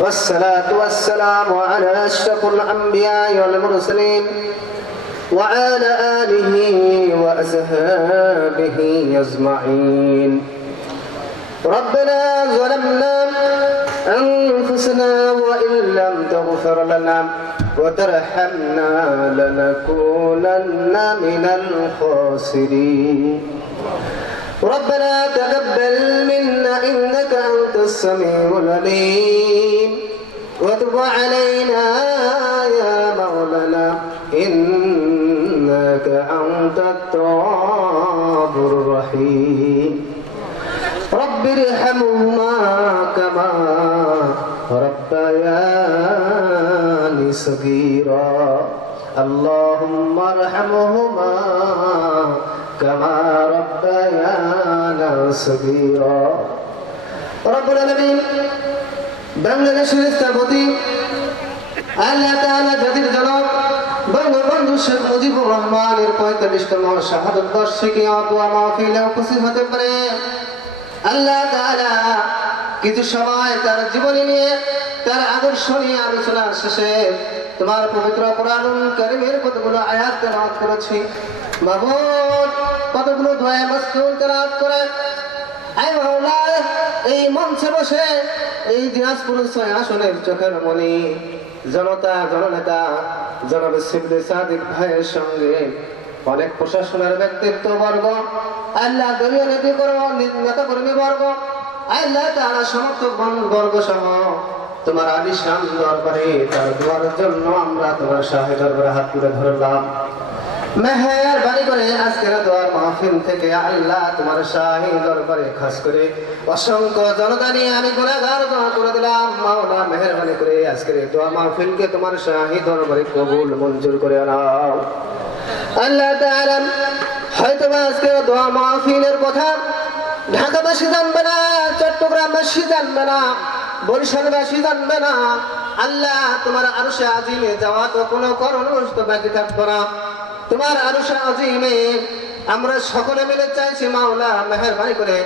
والصلاة والسلام على أشرف الأنبياء والمرسلين وعلى آله وأصحابه أجمعين. ربنا ظلمنا أنفسنا وإن لم تغفر لنا وترحمنا لنكونن من الخاسرين. ربنا تقبل منا إنك أنت السميع العليم. وتب علينا يا مولانا إنك أنت التواب الرحيم. رب ارحمهما كما ربياني صغيرا. اللهم ارحمهما كما ربيانا صغيرا. কিছু সময় তার জীবনী নিয়ে, তার আদর্শ নিয়ে আলোচনা শেষে তোমার পবিত্র কোরআনুল কারীমের কতগুলো আয়াত তেলাওয়াত করেছি বাবু কতগুলো দয়া বস্তু তেলাওয়াত করে। আয় মাওলানা এই মঞ্চে বসে এই দিনাজপুর ছয় আসনের চোখের মনি, জনতা, জননেতা, জনাব সিদ্দিক সাদিক ভাইয়ের সঙ্গে অনেক প্রশাসনের ব্যক্তিত্ব বর্গ আল্লাহ দলীয় নীতি করো নেতা কর্মী বর্গ, আল্লাহ তারা সমর্থক বর্গ সহ তোমার আলিশান দরবারে তার দোয়ার জন্য আমরা তোমার সাহেব হাত তুলে ধরলাম। করে, আজকের দোয়ার মাহফিল থেকে আল্লাহ তোমার করে অসংখ্য আমি করে দিলাম। করে আজকের তোমার মঞ্জুর করে দোয়া কথা ঢাকাবাসী জানবে না চট্টগ্রামবাসী জানবে না বরিশালবাসী জানবে না। আল্লাহ তোমার আরশে আজিমে যাওয়া তো কোনো করণ বাকি থাকবে না। তোমার আরশে আজিমে আমরা সকলে মিলে চাইছি মাওলা, মেহরবানি করে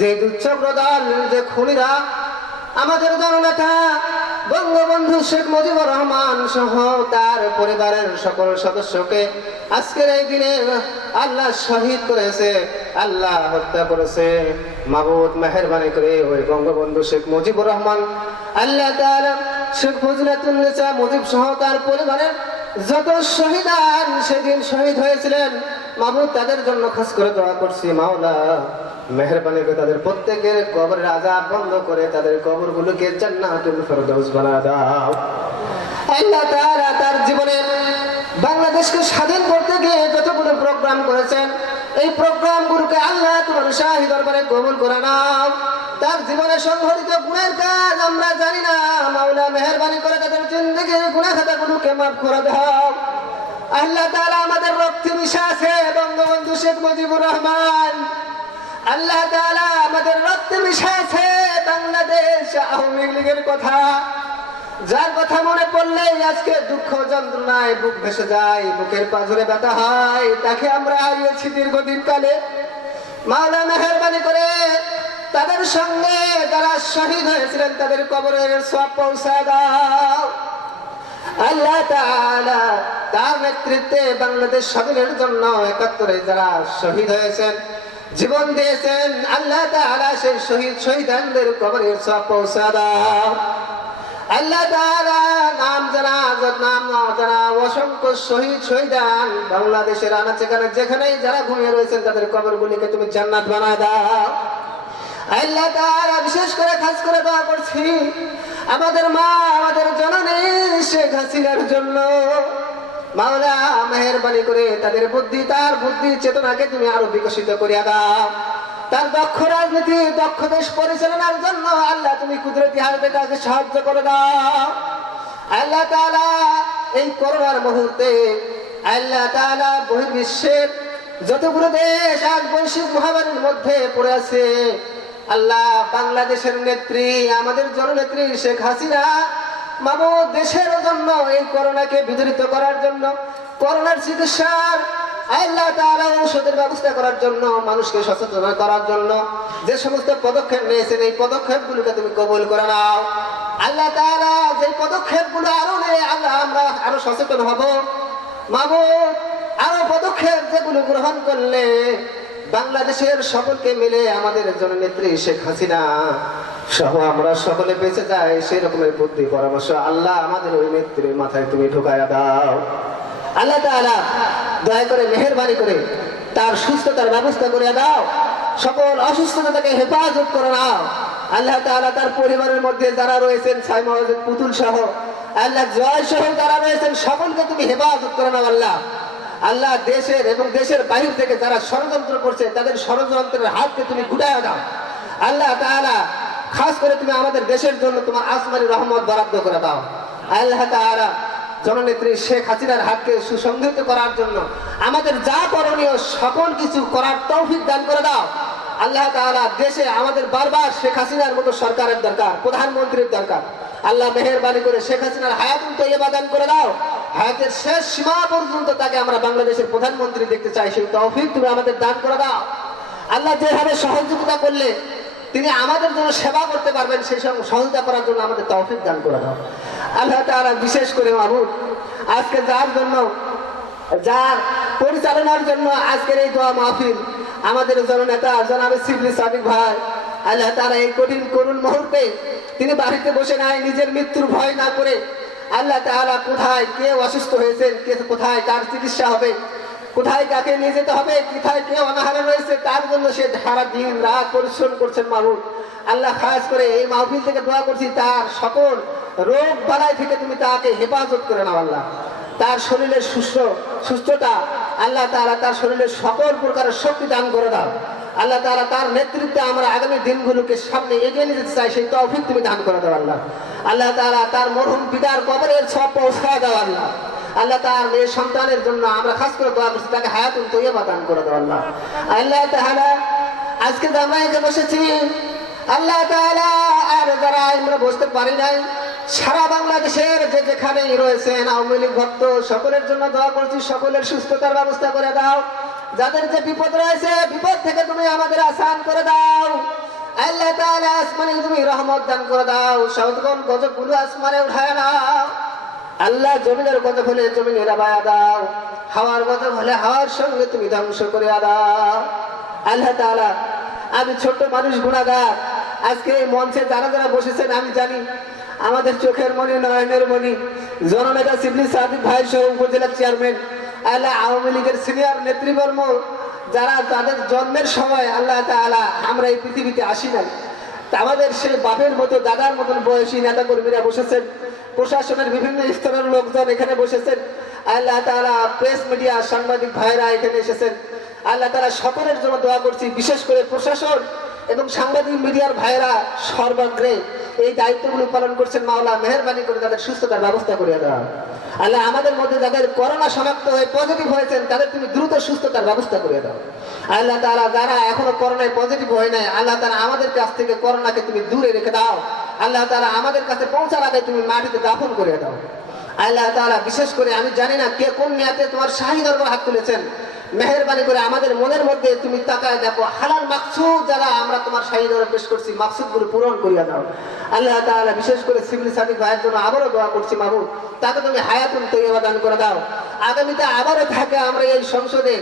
যে দুচ্ছপ্রদান যে খুনিরা আমাদের জননেতা, বঙ্গবন্ধু শেখ মুজিবুর রহমান সহ তার পরিবারের সকল সদস্যকে আজকের এই দিনে আল্লাহ শহীদ করেছে, আল্লাহ হত্যা করেছে। মাহবুদ মেহরবানি করে ওই বঙ্গবন্ধু শেখ মুজিবুর রহমান, আল্লাহ শেখ ফজিলাতুন্নেসা মুজিব সহ তার পরিবারের যত শহীদান সেদিন শহীদ হয়েছিলেন মামু তাদের জন্য খাস করে দোয়া করছি, মাওলা। মেহরবানি করে তাদের প্রত্যেকের কবরের রাজা বন্ধ করে তাদের আল্লাহ তাআলা তার জীবনে বাংলাদেশকে স্বাধীন করতে গিয়ে যতগুলো প্রোগ্রাম করেছেন এই প্রোগ্রাম প্রোগ্রামগুলোকে আল্লাহ তোমার শাহী দরবারে কবুল করে নাও। তার জীবনে সংঘটিত গুণের কাজ আমরা জানি না। মাওলা মেহরবানি করে তাদের জিন্দগির গুণা খাতাগুলোকে মাফ করে দাও। আল্লাহ তাআলা আমাদের রক্তে মিশা আছে, বঙ্গবন্ধু শেখ মুজিবুর রহমান। আল্লাহ তাআলা আমাদের রক্তে মিশা আছে, বাংলাদেশ আওয়ামী লীগের কথা। যার কথা মনে পড়লেই আজকে দুঃখ যন্ত্রণায় বুক ভেসে যায়, বুকের পাজরে ব্যথা হয়। তাকে আমরা হারিয়েছি দীর্ঘদিন কালে। মাওলা মেহরবানি করে তাদের সঙ্গে যারা শহীদ হয়েছিলেন, তাদের কবরের সব পৌঁছা দাও। আল্লাহ তার নেতৃত্বে বাংলাদেশ স্বাধীনের জন্য একাত্তরে যারা শহীদ হয়েছেন, জীবন দিয়েছেন, আল্লাহ তাআলা সেই শহীদ শহীদানদের কবরের সব পৌঁছা দাও। নাম অসংখ্য যেখানেই যারা ঘুমিয়ে রয়েছেন, তাদের তুমি দাও। বিশেষ করে খাস করে আমাদের মা, আমাদের জননী শেখ হাসিনার জন্য। মাওলা, মেহরবানি করে তাদের বুদ্ধি, তার বুদ্ধি চেতনাকে তুমি আরও বিকশিত করিয়া দাও। তার দক্ষ রাজনীতি, দক্ষ দেশ পরিচালনার জন্য আল্লাহ তুমি কুদরতি হাতে তাকে সাহায্য করে দাও। আল্লাহ তাআলা এই করোনার মুহূর্তে আল্লাহ তাআলা বহির্বিশ্বের যতগুলো দেশ আজ বৈশ্বিক মহামারীর মধ্যে পড়ে আছে, আল্লাহ বাংলাদেশের নেত্রী, আমাদের জননেত্রী শেখ হাসিনা মামু দেশের জন্য এই করোনাকে বিদরিত করার জন্য করোনার চিকিৎসার আল্লাহ তাআলা ঔষধের ব্যবস্থা করার জন্য, মানুষকে সচেতন করার জন্য যে সমস্ত পদক্ষেপ নিয়েছেন, এই পদক্ষেপগুলোকে তুমি কবুল করে নাও। আল্লাহ তাআলা যে পদক্ষেপগুলো আরও নেই আল্লাহ আমরা আরও সচেতন হব। মাহবুব আরও পদক্ষেপ যেগুলো গ্রহণ করলে বাংলাদেশের সকলকে মিলে আমাদের জননেত্রী শেখ হাসিনা সহ আমরা সকলে বেঁচে যাই, সেই রকমের বুদ্ধি, পরামর্শ আল্লাহ আমাদের ওই নেত্রীর মাথায় তুমি ঢুকায়া দাও। আল্লাহ তাআলা দয়া করে মেহেরবানি করে তার সুস্থতার ব্যবস্থা করে দাও। সকল অসুস্থতা থেকে হেফাজত করে নাও। আল্লাহ তাআলা তার পরিবারের মধ্যে যারা রয়েছেন সাই মহাজেদ পুতুল সহ, আল্লাহ জয় সহ যারা রয়েছেন, সকলকে তুমি হেফাজত করে নাও আল্লাহ। আল্লাহ দেশের এবং দেশের বাহির থেকে যারা ষড়যন্ত্র করছে, তাদের ষড়যন্ত্রের হাতকে তুমি গুটায় দাও। আল্লাহ তাআলা খাস করে তুমি আমাদের দেশের জন্য তোমার আসমানি রহমত বরাদ্দ করে দাও। আল্লাহ তাআলা জননেত্রী শেখ হাসিনার হাতকে সুসংহত করার জন্য আমাদের যা করণীয় সকল কিছু করার তৌফিক দান করে দাও। আল্লাহ তাআলা দেশে আমাদের বারবার শেখ হাসিনার মতো সরকারের দরকার, প্রধানমন্ত্রীর দরকার। আল্লাহ মেহেরবানি করে শেখ হাসিনার হায়াতুল তৈবা দান করে দাও। হায়াতের শেষ সীমা পর্যন্ত তাকে আমরা বাংলাদেশের প্রধানমন্ত্রী দেখতে চাই, সেই তৌফিক তুমি আমাদের দান করে দাও। আল্লাহ যেভাবে সহযোগিতা করলে তিনি আমাদের জন্য সেবা করতে পারবেন, সেই সব সহযোগিতা করার জন্য আমাদের তৌফিক দান করে দাও। আল্লাহ তাআলা বিশেষ করে মাহবুব, আজকে যার জন্য, যার পরিচালনার জন্য আজকের এই দোয়া মাহফিল আমাদের জননেতা জনাবে শিবলি সাদিক ভাই, আল্লাহ তারা এই কঠিন করুণ মুহূর্তে তিনি বাড়িতে বসে নাই, নিজের মৃত্যুর ভয় না করে আল্লাহ তাআলা কোথায়, কে অসুস্থ হয়েছেন কে কোথায়, কার চিকিৎসা হবে কোথায় কাকে নিয়ে যেতে হবে, কোথায় কে অনাহারে রয়েছে, তার জন্য সে সারা দিন রাত পরিশ্রম করছেন মানুষ। আল্লাহ খাস করে এই মাহফিল থেকে দোয়া করছি, তার সকল রোগ বালাই থেকে তুমি তাকে হেফাজত করে নাও আল্লাহ। তার শরীরের সুস্থ, সুস্থতা, আল্লাহ তারা তার শরীরের সকল প্রকারের শক্তি দান করে দাও। আল্লাহ তারা তার নেতৃত্বে আমরা আগামী দিনগুলোকে সামনে এগিয়ে নিয়ে যেতে চাই, সেই তৌফিক তুমি দান করে দাও আল্লাহ। আল্লাহ তারা তার মরহুম পিতার কবরের সব পৌঁছায় দাও আল্লাহ। আল্লাহ তার মেয়ে সন্তানের জন্য আমরা খাস করে দোয়া করছি, তাকে হায়াতুল তৈবা দান করে দাও আল্লাহ। আল্লাহ তাআলা আজকে যে আমরা এখানে বসেছি, আল্লাহ তাআলা আর যারা আমরা বসতে পারি নাই, সারা বাংলাদেশের যে যেখানেই রয়েছেন আওয়ামী লীগ ভক্ত, সকলের জন্য দোয়া করছি, সকলের সুস্থতার ব্যবস্থা করে দাও। যাদের যে বিপদ রয়েছে, বিপদ থেকে তুমি আমাদের আসান করে দাও। আল্লাহ তাআলা আসমানে তুমি রহমত দান করে দাও। সৌদগণ গজবগুলো আসমানে উঠায় নাও। আল্লাহ জমিনের কথা হলে জমিনে রাবায়া দাও। হাওয়ার গজব হলে হাওয়ার সঙ্গে তুমি ধ্বংস করে দাও। আল্লাহ তাআলা, আমি ছোট্ট মানুষ গুণাগার আজকে এই মঞ্চে যারা যারা বসেছেন, আমি জানি আমাদের চোখের মনি, নয়নের মনি, জননেতা সিবলি সাদিক ভাই সহ উপজেলার চেয়ারম্যান, আল্লাহ আওয়ামী লীগের সিনিয়র নেতৃবর্গ যারা তাদের জন্মের সময় আল্লাহ তাআলা আমরা এই পৃথিবীতে আসি তা আমাদের সেই বাপের মতো, দাদার মতন বয়সী নেতা কর্মীরা বসেছেন। প্রশাসনের বিভিন্ন স্তরের লোকজন এখানে বসেছেন। আল্লাহ তাআলা প্রেস মিডিয়া সাংবাদিক ভাইরা এখানে এসেছেন। আল্লাহ তাআলা সকলের জন্য দোয়া করছি, বিশেষ করে প্রশাসন এবং সাংবাদিক মিডিয়ার ভাইরা সর্বাগ্রে এই দায়িত্বগুলো পালন করছেন। মাওলা মেহরবানি করে তাদের সুস্থতার ব্যবস্থা করে দেওয়া আল্লাহ আমাদের মধ্যে যাদের করোনা শনাক্ত হয়ে পজিটিভ হয়েছেন, তাদের তুমি দ্রুত সুস্থতার ব্যবস্থা করে দাও আল্লাহ তাআলা যারা এখনও করোনায় পজিটিভ হয় নাই, আল্লাহ তাআলা আমাদের কাছ থেকে করোনাকে তুমি দূরে রেখে দাও। আল্লাহ তাআলা আমাদের কাছে পৌঁছার আগে তুমি মাটিতে দাফন করে দাও। আল্লাহ তাআলা বিশেষ করে আমি জানি না কে কোন মেয়াতে তোমার শাহী দরবার হাত তুলেছেন। মেহরবানি করে আমাদের মনের মধ্যে তুমি তাকায় দেখো, হালাল মাকসুদ যারা আমরা তোমার শাহী দরবার পেশ করছি মাকসুদগুলো পূরণ করিয়া দাও। আল্লাহ তাআলা বিশেষ করে সিভিল সাদিক ভাইয়ের জন্য আবারও দোয়া করছি, মাহবুব, তাকে তুমি হায়াতুল তৈবা দান করে দাও। আগামীতে আবারও থাকে আমরা এই সংসদে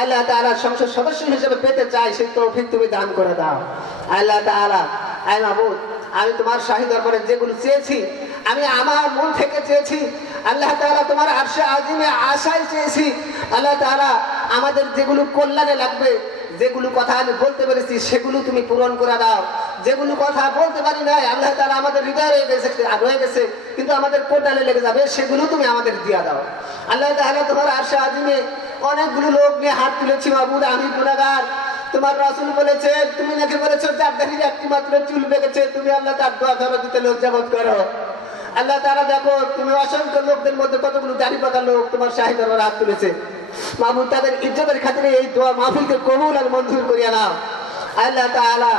আল্লাহ তাআলা সংসদ সদস্য হিসেবে পেতে চাই, সেই তৌফিক তুমি দান করে দাও। আল্লাহ তাআলা, আয় মাহবুব আমি তোমার শাহী দরবারে যেগুলো চেয়েছি, আমি আমার মন থেকে চেয়েছি, আল্লাহ তাআলা তোমার আর্শে আজিমে আশায় চেয়েছি, আল্লাহ তাআলা আমাদের যেগুলো কল্যাণে লাগবে, যেগুলো কথা আমি বলতে পেরেছি, সেগুলো তুমি পূরণ করে দাও। যেগুলো কথা বলতে পারি নাই, আল্লাহ তাআলা আমাদের হৃদয়ে রয়ে গেছে রয়ে গেছে, কিন্তু আমাদের কোটালে লেগে যাবে, সেগুলো তুমি আমাদের দিয়া দাও। আল্লাহ তাআলা তোমার আরশে আজিমে অনেকগুলো লোক নিয়ে হাত তুলেছি মাহবুদ আমি গুণাগার। তোমার রাসূল বলেছে, তুমি নাকি বলেছ দাঁড়িয়ে একটি মাত্র চুল বেগেছে তুমি আল্লাহ তার দোয়া ধরো, দিতে যাবত করো। আল্লাহ তারা দেখো, তুমি অসংখ্য লোকদের মধ্যে কতগুলো দাড়ি পাকা লোক তোমার শাহিদ হাত তুলেছে। মাহমুদ তাদের ইজ্জতের খাতিরে এই দোয়া মাহফিলকে কবুল আর মঞ্জুর করিয়া নাও। আল্লাহ তাআলা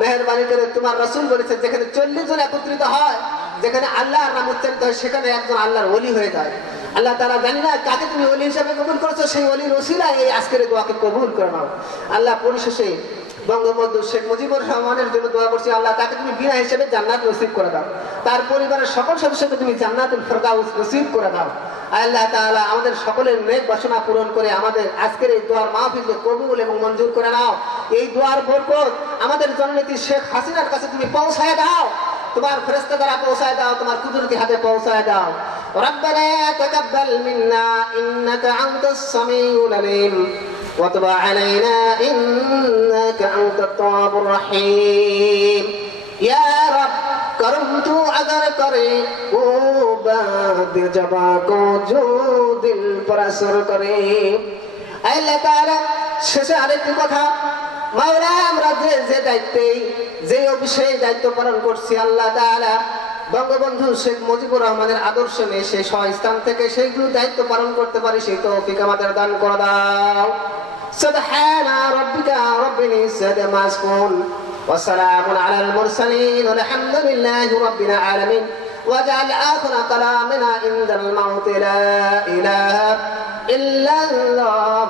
মেহরবানি করে তোমার রসুল বলেছে, যেখানে চল্লিশ জন একত্রিত হয়, যেখানে আল্লাহর নাম উচ্চারিত হয়, সেখানে একজন আল্লাহর ওলি হয়ে যায়। আল্লাহ তারা জানি না কাকে তুমি অলি হিসাবে কবুল করেছ, সেই অলির ওসিলা এই আজকের দোয়াকে কবুল করে নাও। আল্লাহ পরিশেষে বঙ্গবন্ধু শেখ মুজিবুর রহমানের জন্য দোয়া করছি, আল্লাহ তাকে তুমি বিনা হিসেবে জান্নাত নসিব করে দাও। তার পরিবারের সকল সদস্যকে তুমি জান্নাতুল ফেরদাউস নসিব করে দাও। আল্লাহ তাআলা আমাদের সকলের নেক বাসনা পূরণ করে আমাদের আজকের এই দোয়ার মাহফিলকে কবুল এবং মঞ্জুর করে নাও। এই দোয়ার বরকত আমাদের জননেত্রী শেখ হাসিনার কাছে তুমি পৌঁছায় দাও। তোমার ফেরেস্তা দ্বারা পৌঁছায় দাও তোমার কুদরতি হাতে পৌঁছায় দাও ربنا تقبل منا إنك أنت السميع العليم وتب علينا إنك أنت التواب الرحيم يا رب کرم تو اگر کرے وہ بات جبا کو جو دل پر اثر کرے اے اللہ تعالی শেষে আরেকটি কথা মাওলা আমরা যে দায়িত্বে যে অফিসে দায়িত্ব পালন করছি আল্লাহ তাআলা বঙ্গবন্ধু শেখ মুজিবুর রহমানের আদর্শ নিয়ে সেই স্থান থেকে সেইগুলো দায়িত্ব পালন করতে পারি সেই তৌফিক আমাদের দান করে দাও سبحان ربك رب العزة ما يصفون وسلام على المرسلين والحمد لله رب العالمين واجعل آخر كلامنا عند الموت لا إله إلا الله